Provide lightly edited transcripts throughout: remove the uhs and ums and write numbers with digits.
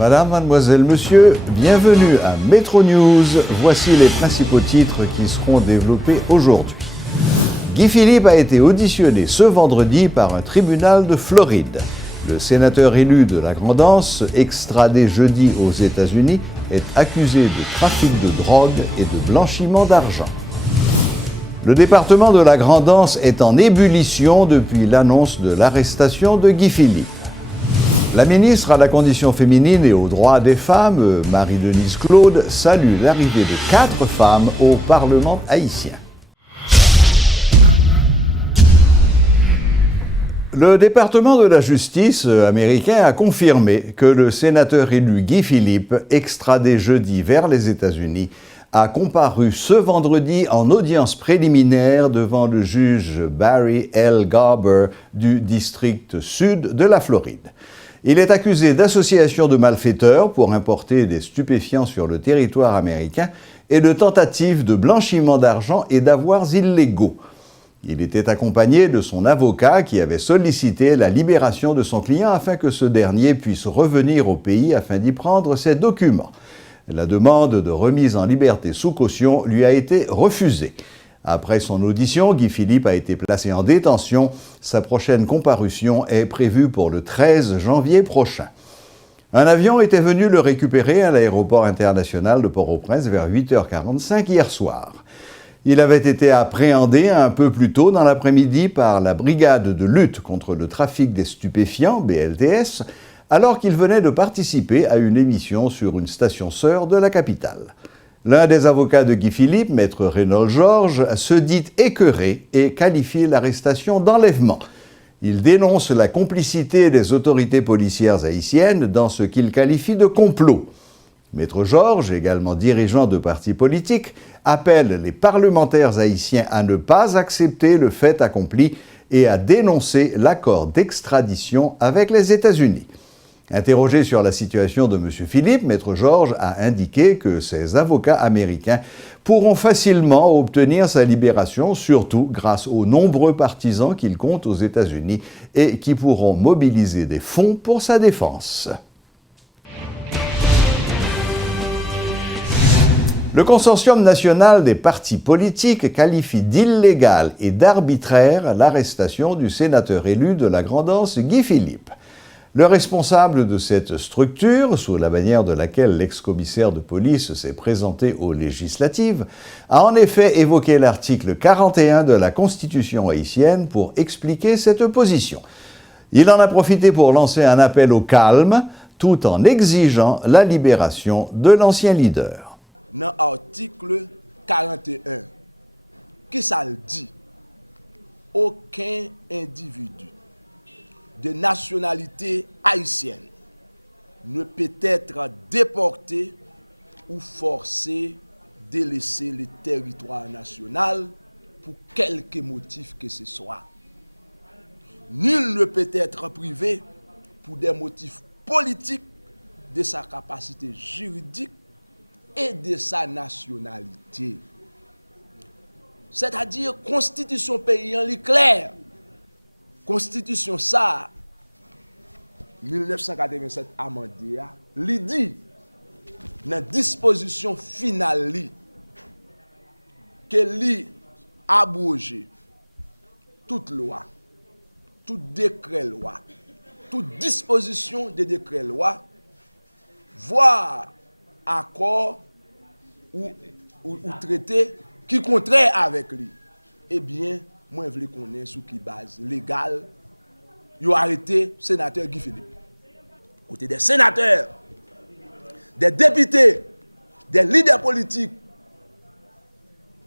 Madame, mademoiselle, monsieur, bienvenue à Metro News. Voici les principaux titres qui seront développés aujourd'hui. Guy Philippe a été auditionné ce vendredi par un tribunal de Floride. Le sénateur élu de la Grande-Anse, extradé jeudi aux États-Unis, est accusé de trafic de drogue et de blanchiment d'argent. Le département de la Grande-Anse est en ébullition depuis l'annonce de l'arrestation de Guy Philippe. La ministre à la condition féminine et aux droits des femmes, Marie-Denise Claude, salue l'arrivée de 4 femmes au Parlement haïtien. Le département de la justice américain a confirmé que le sénateur élu Guy Philippe, extradé jeudi vers les États-Unis, a comparu ce vendredi en audience préliminaire devant le juge Barry L. Garber du district sud de la Floride. Il est accusé d'association de malfaiteurs pour importer des stupéfiants sur le territoire américain et de tentative de blanchiment d'argent et d'avoirs illégaux. Il était accompagné de son avocat qui avait sollicité la libération de son client afin que ce dernier puisse revenir au pays afin d'y prendre ses documents. La demande de remise en liberté sous caution lui a été refusée. Après son audition, Guy Philippe a été placé en détention. Sa prochaine comparution est prévue pour le 13 janvier prochain. Un avion était venu le récupérer à l'aéroport international de Port-au-Prince vers 8h45 hier soir. Il avait été appréhendé un peu plus tôt dans l'après-midi par la brigade de lutte contre le trafic des stupéfiants, BLTS, alors qu'il venait de participer à une émission sur une station sœur de la capitale. L'un des avocats de Guy Philippe, maître Reynolds Georges, se dit écœuré et qualifie l'arrestation d'enlèvement. Il dénonce la complicité des autorités policières haïtiennes dans ce qu'il qualifie de complot. Maître Georges, également dirigeant de partis politiques, appelle les parlementaires haïtiens à ne pas accepter le fait accompli et à dénoncer l'accord d'extradition avec les États-Unis. Interrogé sur la situation de M. Philippe, Maître Georges a indiqué que ses avocats américains pourront facilement obtenir sa libération, surtout grâce aux nombreux partisans qu'il compte aux États-Unis et qui pourront mobiliser des fonds pour sa défense. Le consortium national des partis politiques qualifie d'illégale et d'arbitraire l'arrestation du sénateur élu de la Grande-Anse, Guy Philippe. Le responsable de cette structure, sous la bannière de laquelle l'ex-commissaire de police s'est présenté aux législatives, a en effet évoqué l'article 41 de la Constitution haïtienne pour expliquer cette position. Il en a profité pour lancer un appel au calme, tout en exigeant la libération de l'ancien leader. Dans l'article 41, qui ça le dit? Aucun individu de nationalité haïtienne ne peut être déporté ou forcé de laisser le territoire national pour quelque motif que ce soit. Nul ne peut être privé pour des motifs politiques de sa capacité juridique et de sa nationalité. C'est-à-dire, constitution paysan li claire. Constitution ça, 1987 amendé, li dit, dans disposition finale li, que li abroger toute loi, tout décret loi, toute disposition de décret loi, voire accord ou traité qui contraire avec lui. Eh bien, moi je veux connaître sous qui base légale, ils ont arrêté le sénateur Guy Philippe. Côté des sénateurs, des députés, des leaders politiques,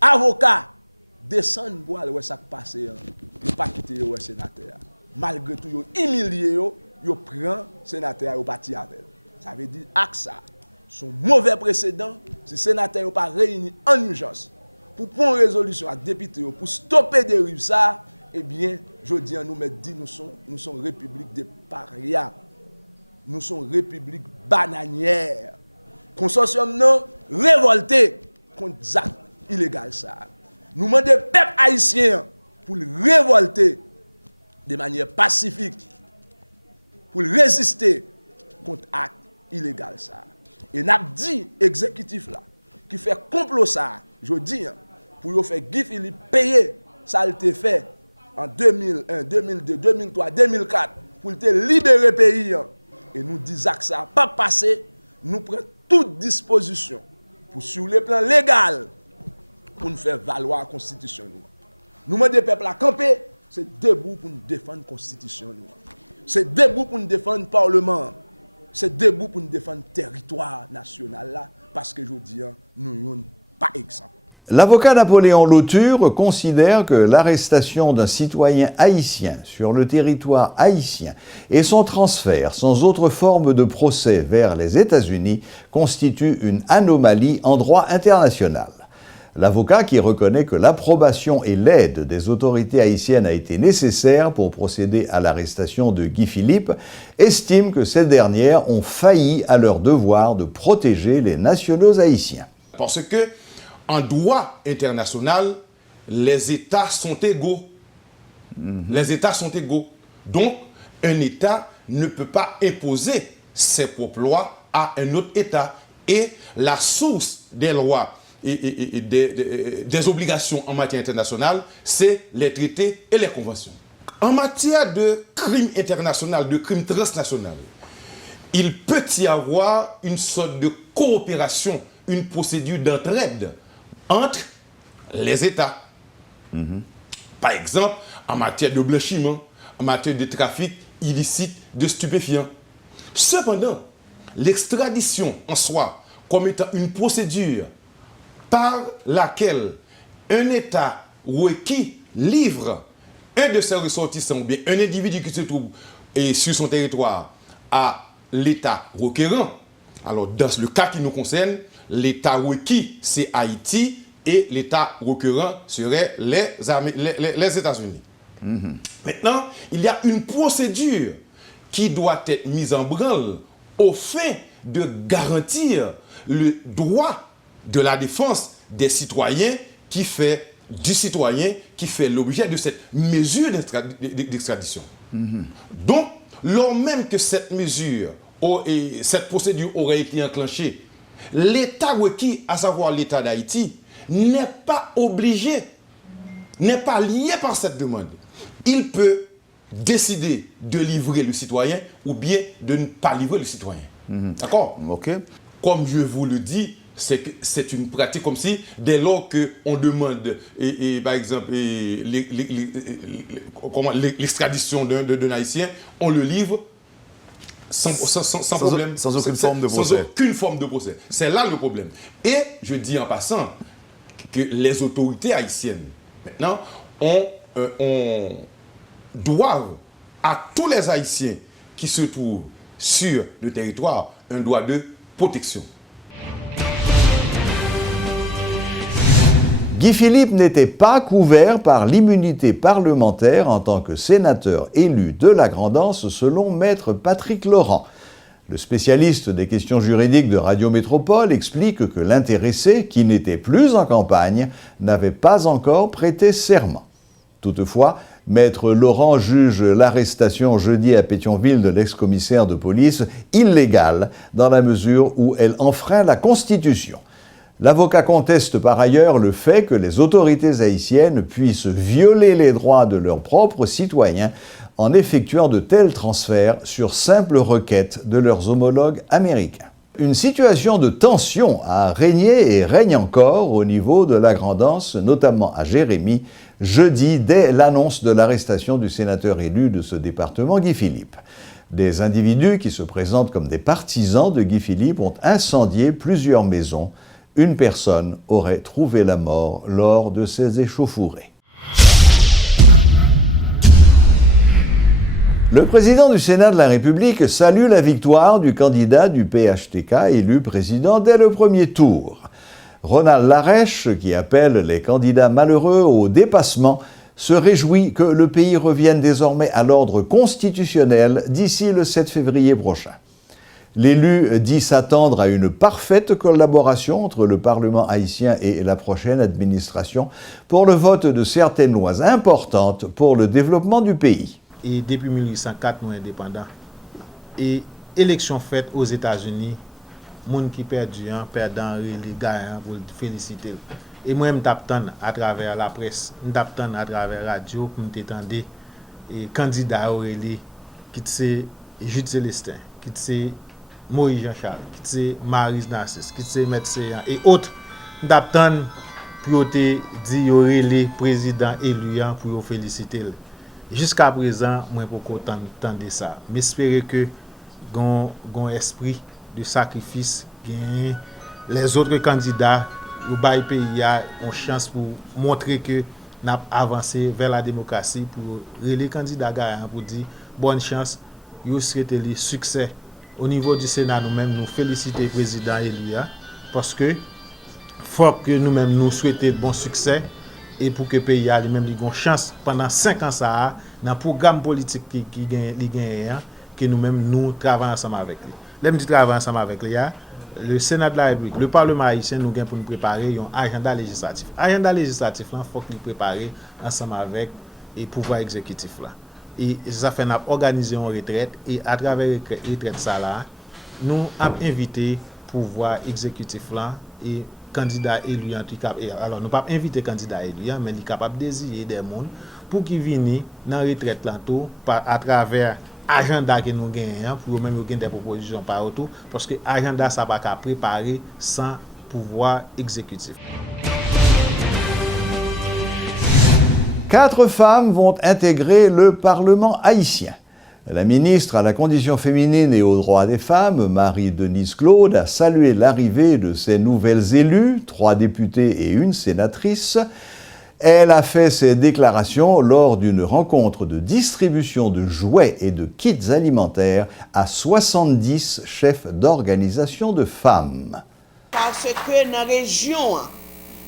avocats, descendent pour aller voir ça qui passe, ils ne pas quitter le sénateur. Malgré tout, ils ont humilié, ils prennent le sénateur et parti avec. Ça veut dire que ça, son mauvais précédent, si le sénateur n'est pas réuni en urgence pour prendre une résolution à député, pour stopper des rives, ça, eh bien, je dis à nous, mais dit, nous sommes république de parias. Nous sommes république bananière. Consortium non révolté contre les actes illégaux. Nous demandons au peuple haïtien pour le révolter de manière pacifique, pour résister contre actes illégal ça. Et n'a dit exécutif là, qui fait complot ça, je dis, pour faire Guy Philippe payer ça a été fait en 2001, 2002, 2003, 2004 pour te libérer le pays. Et nous disons que ça n'a pas passé, nous prenons toute disposition pour sur le plan légal pour nous faire valoir la Constitution. Nous demandons au peuple à camper, c'est debout pour nous défendre la Constitution. C'est debout pour nous défendre le Parlement. C'est debout pour nous défendre le territoire national là, parce que je dis, nous n'avons pas exemple. L'avocat Napoléon Lauture considère que l'arrestation d'un citoyen haïtien sur le territoire haïtien et son transfert sans autre forme de procès vers les États-Unis constituent une anomalie en droit international. L'avocat, qui reconnaît que l'approbation et l'aide des autorités haïtiennes a été nécessaire pour procéder à l'arrestation de Guy Philippe, estime que ces dernières ont failli à leur devoir de protéger les nationaux haïtiens. Parce que en droit international, les États sont égaux. Les États sont égaux. Donc, un État ne peut pas imposer ses propres lois à un autre État. Et la source des lois et des obligations en matière internationale, c'est les traités et les conventions. En matière de crime international, de crime transnational, il peut y avoir une sorte de coopération, une procédure d'entraide entre les États. Par exemple, en matière de blanchiment, en matière de trafic illicite de stupéfiants. Cependant, l'extradition en soi, comme étant une procédure par laquelle un État requis livre un de ses ressortissants, ou bien un individu qui se trouve sur son territoire à l'État requérant. Alors, dans le cas qui nous concerne, l'État requis, c'est Haïti, et l'État requérant serait les États-Unis. Maintenant, il y a une procédure qui doit être mise en branle au fin de garantir le droit de la défense des citoyens qui fait l'objet de cette mesure d'extradition. Donc, lors même que cette mesure et cette procédure aurait été enclenchée, l'État requis, à savoir l'État d'Haïti, n'est pas obligé, n'est pas lié par cette demande. Il peut décider de livrer le citoyen ou bien de ne pas livrer le citoyen. D'accord? Ok. Comme je vous le dis, c'est une pratique comme si, dès lors qu'on demande, par exemple, l'extradition d'un Haïtien, on le livre sans problème. Sans aucune forme de procès. Sans aucune forme de procès. C'est là le problème. Et je dis en passant que les autorités haïtiennes, maintenant, doivent à tous les Haïtiens qui se trouvent sur le territoire un droit de protection. Guy Philippe n'était pas couvert par l'immunité parlementaire en tant que sénateur élu de la Grand'Anse selon Maître Patrick Laurent. Le spécialiste des questions juridiques de Radio Métropole explique que l'intéressé, qui n'était plus en campagne, n'avait pas encore prêté serment. Toutefois, Maître Laurent juge l'arrestation jeudi à Pétionville de l'ex-commissaire de police illégale dans la mesure où elle enfreint la Constitution. L'avocat conteste par ailleurs le fait que les autorités haïtiennes puissent violer les droits de leurs propres citoyens en effectuant de tels transferts sur simple requête de leurs homologues américains. Une situation de tension a régné et règne encore au niveau de la Grand'Anse, notamment à Jérémie, jeudi dès l'annonce de l'arrestation du sénateur élu de ce département, Guy Philippe. Des individus qui se présentent comme des partisans de Guy Philippe ont incendié plusieurs maisons. Une personne aurait trouvé la mort lors de ces échauffourées. Le président du Sénat de la République salue la victoire du candidat du PHTK élu président dès le premier tour. Ronald Larèche, qui appelle les candidats malheureux au dépassement, se réjouit que le pays revienne désormais à l'ordre constitutionnel d'ici le 7 février prochain. L'élu dit s'attendre à une parfaite collaboration entre le Parlement haïtien et la prochaine administration pour le vote de certaines lois importantes pour le développement du pays. Et depuis 1804, nous sommes indépendants. Et élection faite aux États-Unis, moun qui perdu, perdant les gagnants pour féliciter. Et moi, je m'attends à travers la presse, je m'attends à travers la radio pour m'attendre et candidat Aurélie, qui c'est Jude Célestin, qui c'est Moïse Jean-Charles, qui c'est Maryse Narcisse, qui c'est médecin et autres. Je m'attends pour te dire Aurélie président élu pour féliciter. Jusqu'à présent, moi pour content de ça. Mais j'espère que gon esprit de sacrifice gagne les autres candidats au bail pays a une chance pour montrer que n'a avancé vers la démocratie pour les candidats gagnants pour dire bonne chance yo souhaiter le succès au niveau du Sénat. Nous-mêmes nous féliciter le président élu parce que faut que nous-mêmes nous souhaiter bon succès et pour que le pays a lui-même une chance pendant 5 ans ça dans le programme politique qui gagne que nous-mêmes nous travaillons ensemble avec lui. L'aime dit travailler ensemble avec lui, le Sénat de la République, le Parlement haïtien nous gagne pour nous préparer un agenda législatif. Agenda législatif là, faut que nous préparer ensemble avec le pouvoir exécutif là. Et ça fait n'a organiser une retraite et à travers retraite ça là, nous avons invité pouvoir exécutif là et candidat élu en tout cas. Alors nous pas inviter candidat élu mais il est capable de désigner des monde pour qui viennent dans retraite là tout à travers agenda que nous gagnons pour même gagner des propositions par autour parce que agenda ça pas qu'à préparer sans pouvoir exécutif. 4 femmes vont intégrer le Parlement haïtien. La ministre à la condition féminine et aux droits des femmes, Marie-Denise Claude, a salué l'arrivée de ces nouvelles élues, 3 députés et 1 sénatrice. Elle a fait ces déclarations lors d'une rencontre de distribution de jouets et de kits alimentaires à 70 chefs d'organisation de femmes. Parce que dans la région,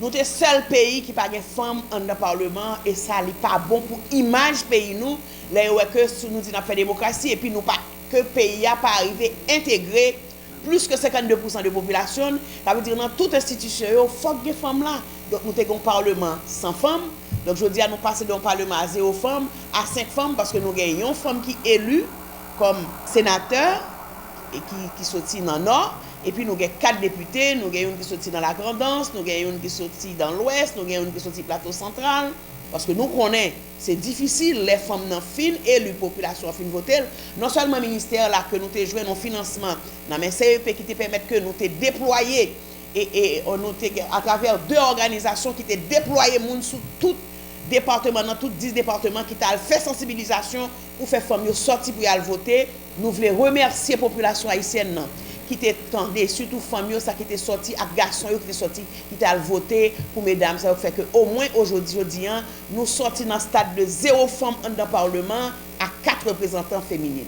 nous sommes le seul pays qui n'a pas de femmes dans le Parlement et ça n'est pas bon pour l'image pays nous. Là que nous disons fait démocratie et puis nous pas que le pays n'a pas arrivé à intégrer plus que 52% de la population. Ça veut dire dans toute institution, il faut que des femmes là. Donc nous avons un parlement sans femmes. Donc je dis à nous passer d'un parlement à 0 femmes à 5 femmes parce que nous avons une femme qui est élue comme sénateur et qui sortit dans le nord. Et puis nous avons 4 députés, nous avons une qui sortit dans la Grand'Anse, nous avons une qui sortit dans l'ouest, nous avons une qui sortit plateau central. Parce que nous connaissons, c'est difficile, les femmes dans fin élues, population en fin voter. Non seulement le ministère là que nous avons joué nos financements, mais CEP qui te permettent que nous te déployer et nous à travers 2 organisations qui te déployé sous tout département, dans tous 10 départements qui t'a fait sensibilisation pour faire femmes sortir pour y aller voter. Nous voulons remercier la population haïtienne qui t'attendait, surtout famille ça qui était sorti avec garçons qui étaient sortis qui t'a voté pour mesdames. Ça fait que au moins aujourd'hui nous sortis dans le stade de 0 femmes dans le parlement à 4 représentants féminines.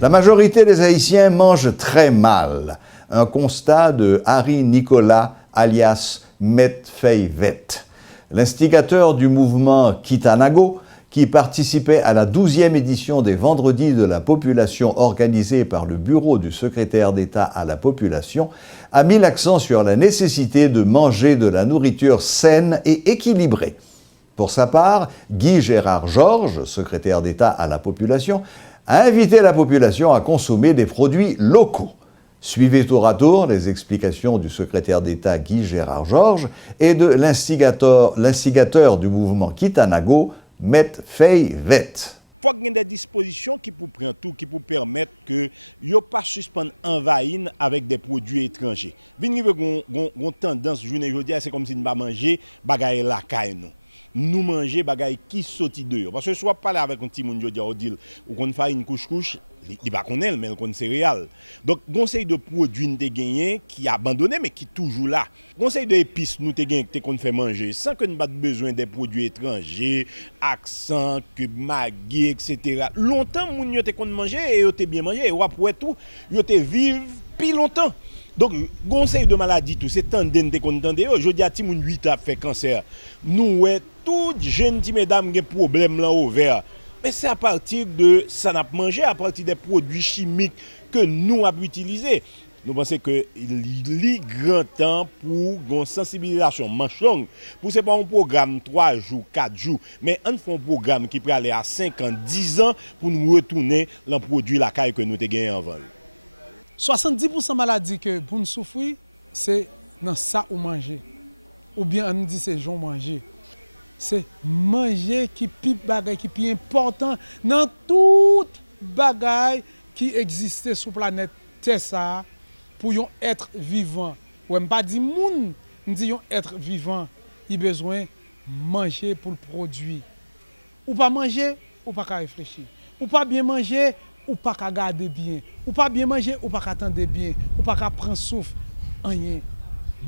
La majorité des Haïtiens mangent très mal. Un constat de Harry Nicolas alias Metfeivet, l'instigateur du mouvement Kitanago, qui participait à la 12e édition des Vendredis de la Population organisée par le Bureau du secrétaire d'État à la Population, a mis l'accent sur la nécessité de manger de la nourriture saine et équilibrée. Pour sa part, Guy Gérard Georges, secrétaire d'État à la Population, a invité la population à consommer des produits locaux. Suivez tour à tour les explications du secrétaire d'État Guy Gérard Georges et de l'instigateur du mouvement Kitanago, Metfeivet. Il faut qu'il y ait des dispositions qui pour prendre tout, qui pour permettre que yo pas suspendre envahir avec des produits étrangers. Venir gon tendance journée aujourd'hui, c'est comme si nous pas manger bagaille la caille nous. Nous manger bagaille qui sorti dehors parce que soit parler avec un petit monde jodi ou dire ou qu'on fait une couche il pas connaît mais il connaît céréales. Donc conseil de produits nous te gagné qui abandonné mais qui toujours là. Conseil de épices nous te gagné que qu'on fait manger sans que nous pas besoin des produits étrangers, accent, cube, maggi etc. Longtemps moun yo te qu'on manger et yo te bien manger et après tout yo te vivre plus longtemps. Donc, conseil de maladie, tout, c'est tendance de contenter. Aujourd'hui, à Timoun 8 a fait cancer. Nous, ouais, toutes jeunes mesdames qui ont des problèmes là au vert. Mais c'est à partir de ça n'a pas mangé, à partir des produits chimiques que nous avons utilisés. nous pensons que il est grand temps pour une sensibilisation manche longue. Pour ce pas un programme 3 jours, 4 jours, mais on fait un programme qui peut aller à 5 ans, 10 ans pour nous retourner le produit la caille que nous avons gagné avant. 70% maladie que pour nous souffrir, c'est dans ça ou manger. Ou bien on dit c'est gens manger. C'est manger qui pipe bagay qui est important dans toute bagay qui existe sur la planète Terre pour un être vivant. Ou pas dit moun, on dit un être vivant, il a besoin manger pour le produire. Ou pas manger, ou pas réfléchir. Ou pas bien manger, ou pas garder bien. Ou pas bien manger, ou pas attendre bien. Ou pas prendre souffle. Rien.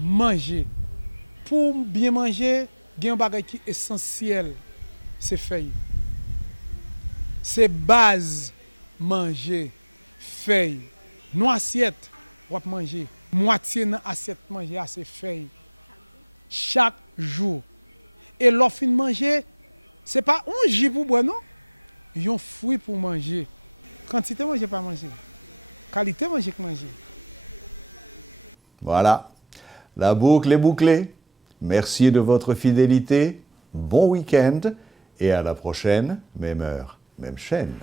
Manger. Pour bien manger, il y a un bagage qui est essentiel. C'est feuille. C'est base manger. Feuille. Nos assiettes, on va manger. Moitié dans l'assiette manger, c'est feuille. Chaque jour. Et l'offre de manger, ce n'est pas un jus pour boire, non? Il y a un fruit pour manger. Quantité manger, pas manger. Qualité manger, que manger. Voilà, la boucle est bouclée. Merci de votre fidélité. Bon week-end et à la prochaine, même heure, même chaîne.